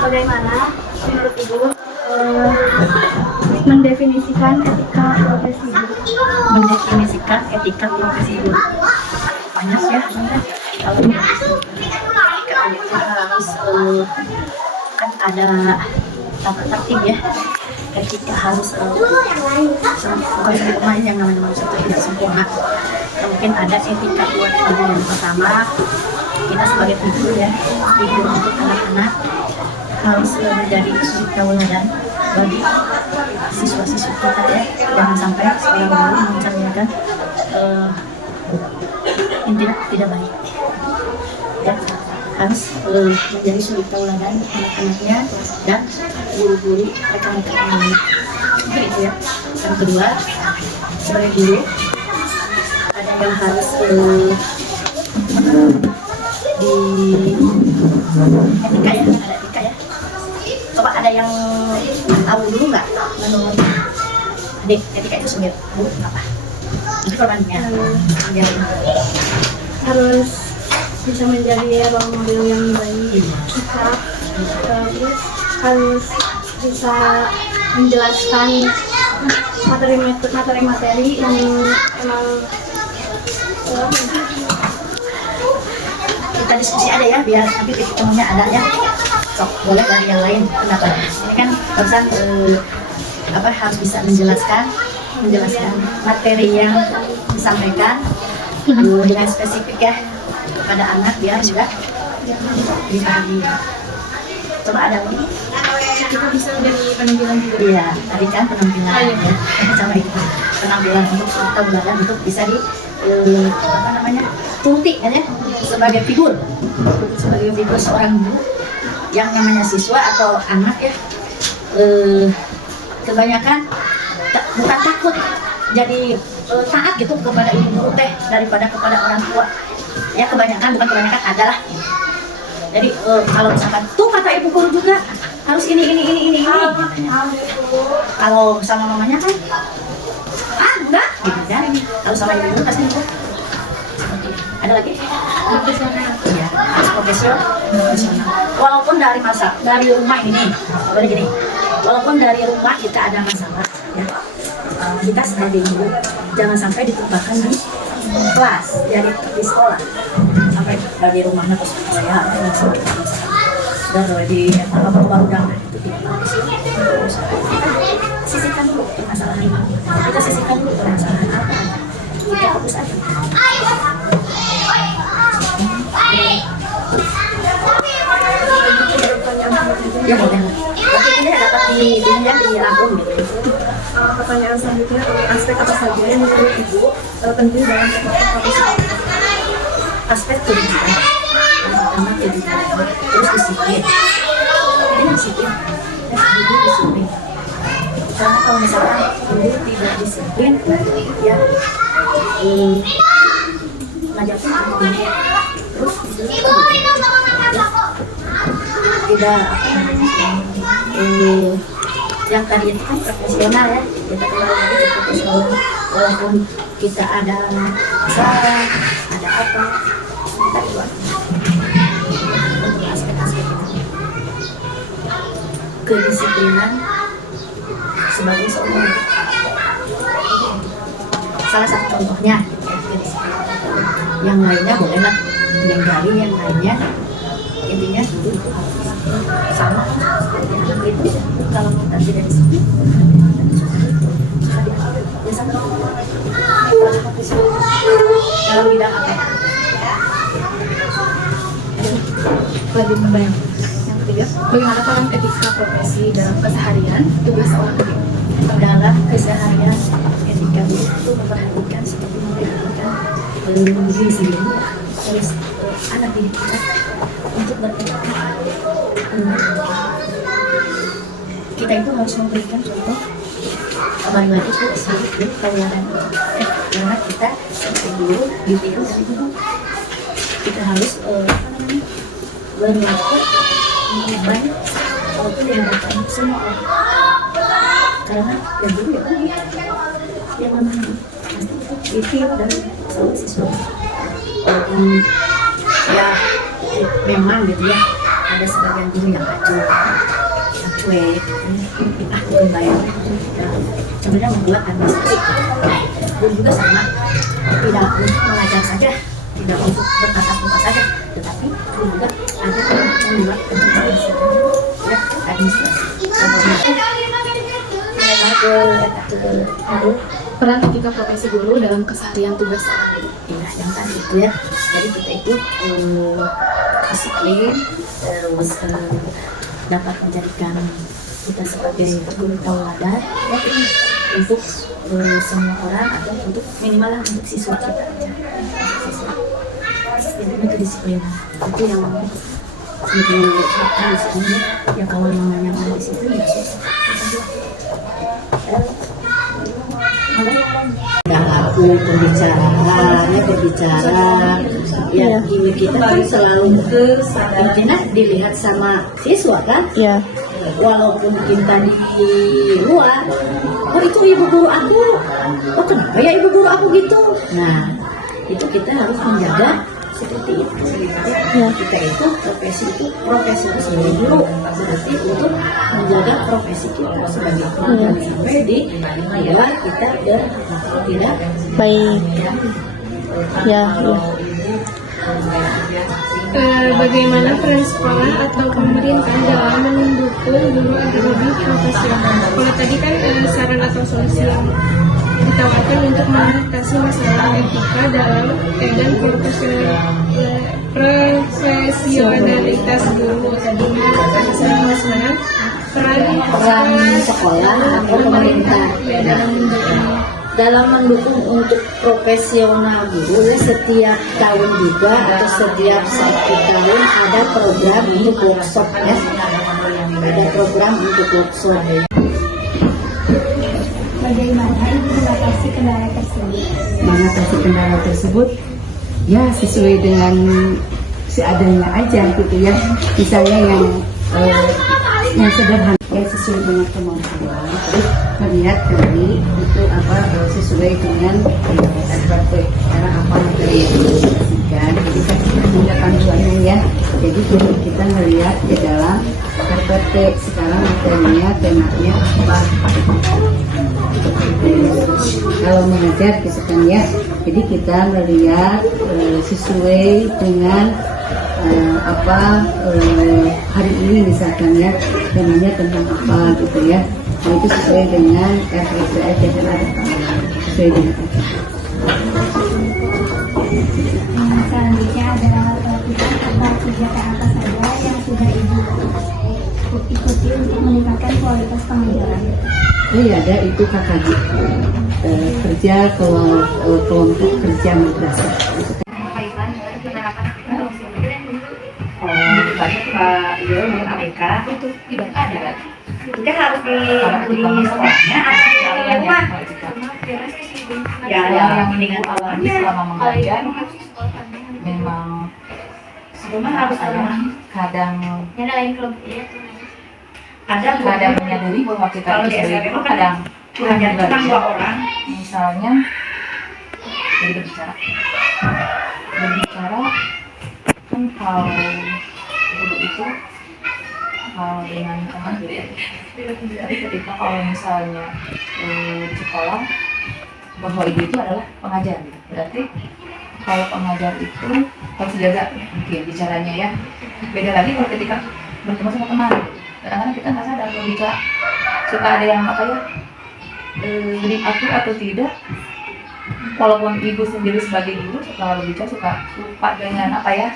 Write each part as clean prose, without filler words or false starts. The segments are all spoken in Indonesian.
bagaimana menurut Ibu mendefinisikan etika profesi guru? Mendefinisikan etika profesi guru banyak ya. Kalau etika itu harus kan ada tata tertib ya. Etika harus bukan sempurna, yang namanya manusia itu tidak sempurna. Mungkin ada etika buat guru. Yang pertama, kita sebagai figur ya, figur untuk anak-anak harus menjadi suri tauladan bagi siswa-siswa kita ya. Jangan sampai seorang guru mencerminkan yang tidak baik ya. Harus menjadi suri tauladan anak-anaknya dan guru-guru rekan-rekan anak. Itu ya. Yang kedua, sebagai guru ada yang harus di etika ya, ada etika ya. Coba ada yang tahu dulu nggak menurut adik etika itu sebenarnya bu apa? Itu korbannya. Harus bisa menjadi role model yang baik, terus harus bisa menjelaskan materi-materi yang emang kita diskusi ada ya, biar nanti titik temunya ada ya. Sok boleh dari yang lain pendapat. Ini kan pesan harus bisa menjelaskan materi yang disampaikan dengan spesifik ya kepada anak biar juga dipahami. Coba ada lagi. kita bisa menjadi penampilan juga. Iya, tadi kan penampilan ya. Sama itu penampilan untuk tauladan untuk bisa di tuti ya sebagai figur seorang guru yang namanya siswa atau anak ya. Kebanyakan bukan takut jadi taat gitu kepada ibu guru teh daripada kepada orang tua ya. Bukan kebanyakan adalah jadi kalau misalkan tuh kata ibu guru juga harus ini kalau sama mamanya kan enggak gitu kan. Kalau sama ibu guru pasti itu. Ada lagi ya, harus profesional. Walaupun dari rumah ini boleh gini, walaupun dari rumah kita ada masalah ya, kita sebagai ibu jangan sampai ditumpahkan di kelas, jadi di sekolah sampai dari rumahnya ke saya dan di baru dan itu sisihkan dulu masalah ini, kita sisihkan dulu permasalahan apa kita hapus aja. Ya boleh. Tapi ini dapat dirangkum gitu. Pertanyaan selanjutnya, aspek apa saja yang menurut Ibu penting dalam profesi? Aspek kebijakan, pertama kebijakan, terus disiplin. Ini disiplin, disiplin. Karena kalau misalkan guru tidak disiplin, ya ngajarin terus tidak yang tadi itu kan profesional ya, kita kembali lagi ke profesional. Walaupun kita ada masalah, ada apa, kita buat untuk aspek-aspek itu. Kedisiplinan sebagai seorang guru. Salah satu contohnya kedisiplinan. Yang lainnya bolehlah menggali yang lainnya. Intinya itu sama itu kalau kita tidak disiplin dalam bidang apa Lebih membayang. Yang ketiga, bagaimana peran etika profesi dalam keseharian tugas seorang guru? dalam keseharian etika itu memperhatikan seperti memperhatikan diri sendiri terus anak didik kita untuk beretika. Kita itu harus memberikan contoh kembali lagi ke suri tauladan karena kita sebagai guru ditiru dari guru kita harus berlaku yang baik walaupun di hadapan semua orang karena yang guru ya yang namanya pasti itu ditiru dari seorang siswa walaupun ya memang gitu ya ada sebagian guru yang acuh, yang cuek, bukan bayar. Sebenarnya membuat administrasi. Guru juga sama, tidak untuk mengajar saja, tidak untuk bertatap muka saja, tetapi guru juga ada yang membuat administrasi. Ya, administrasi. Peran etika profesi guru dalam keseharian tugas seorang guru. Ya, yang tadi itu ya. Jadi kita itu disiplin, terus dapat menjadikan kita sebagai guru tauladan ya, untuk semua orang atau untuk minimal lah untuk siswa kita aja. Siswa. Jadi kedisiplinan itu yang lebih di sini ya, kalau namanya ada di situ ya susah. Yang aku berbicara ya, ini kita kan selalu mungkin dilihat sama siswa kan Ya. walaupun kita di luar, oh itu ibu guru aku, oh kenapa ya ibu guru aku gitu. Nah itu kita harus menjaga seperti itu. Ya. Kita itu profesi itu sebagai guru, berarti untuk menjaga profesi kita sebagai guru dan sampai di luar kita tidak Baik. Ya. Bagaimana peran sekolah atau pemerintah dalam mendukung guru agar lebih profesional? Kalau tadi kan saran atau solusi yang ditawarkan untuk mengatasi masalah etika dalam dan profesionalitas guru. Tadinya saya peran sekolah atau pemerintah dalam mendukung untuk profesional guru. Setiap tahun juga atau setiap 1 tahun ada program untuk workshop ya, ada program untuk workshop. Bagaimana Ibu mengatasi kendala tersebut? Mengatasi kendala tersebut ya sesuai dengan seadanya aja gitu ya, misalnya yang sederhana ya sesuai dengan kemampuan, terus melihat kami itu apa sesuai dengan SPP karena apa materi yang didiskusikan, jadi kan ada panduannya ya. Jadi kita melihat di dalam RPT sekarang materinya temanya apa. Kalau mengajar misalkan ya, jadi kita melihat sesuai dengan hari ini misalkan ya, temanya tentang apa gitu ya. Nah, itu sesuai dengan RPTS yang ada, sesuai dengan itu. Selanjutnya adalah pelatihan atau kegiatan apa saja yang sudah Ibu ikuti untuk meningkatkan kualitas pengajaran. Iya, ada itu KKD, kerja kelompok kerja madrasah. ABK itu ada. Kita harus di sekolahnya atau di rumah. Ya, yang mendingan awalnya selama mengajar memang rumah harus ada. kadang Ada menyadari bahwa kita kalau itu di sebagai SMP guru kan kadang ngajar cuma 2 orang. misalnya jadi berbicara kan kalau guru itu kalau dengan teman gitu. Tapi ketika kalau misalnya di sekolah bahwa ibu itu adalah pengajar gitu. Berarti kalau pengajar itu harus dijaga mungkin bicaranya ya. Beda lagi kalau ketika bertemu sama teman gitu. Kadang-kadang kita nggak sadar kalau bisa suka ada yang apa ya beri aku atau tidak. Walaupun ibu sendiri sebagai guru suka berbicara suka lupa dengan apa ya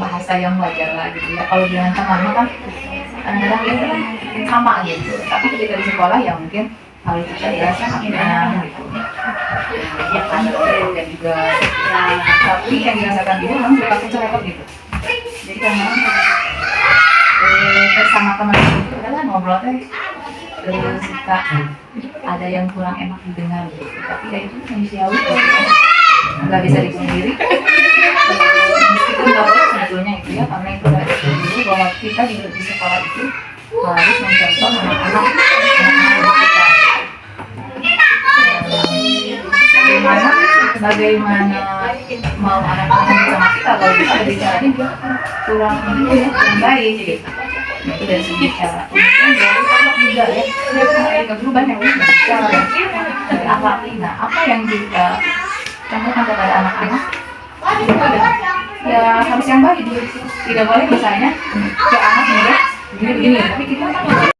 bahasa yang wajar lah gitu ya. Kalau dengan teman kan kadang-kadang ya lah sama gitu. Tapi ketika di sekolah ya mungkin hal itu tidak sama gitu. Ya kan dan juga ya, tapi yang dirasakan ibu memang suka kecelakaan gitu. Jadi karena bersama teman itu adalah ngobrol teh suka ada yang kurang enak didengar gitu. Tapi ya itu manusiawi nggak bisa dipungkiri. Meskipun nggak boleh sebetulnya itu ya, karena itu dari dulu bahwa kita di sekolah itu harus mencontoh anak-anak kita. Bagaimana bagaimana mau anak-anak sama kita kalau bisa berbicaranya dia kurang baik gitu. Itu dari segi cara juga ya, juga berubah yang cara dari akhlaknya. Apa yang kita contohkan kepada anak-anak ya harus yang baik, tidak boleh misalnya ke anak muda begini, tapi kita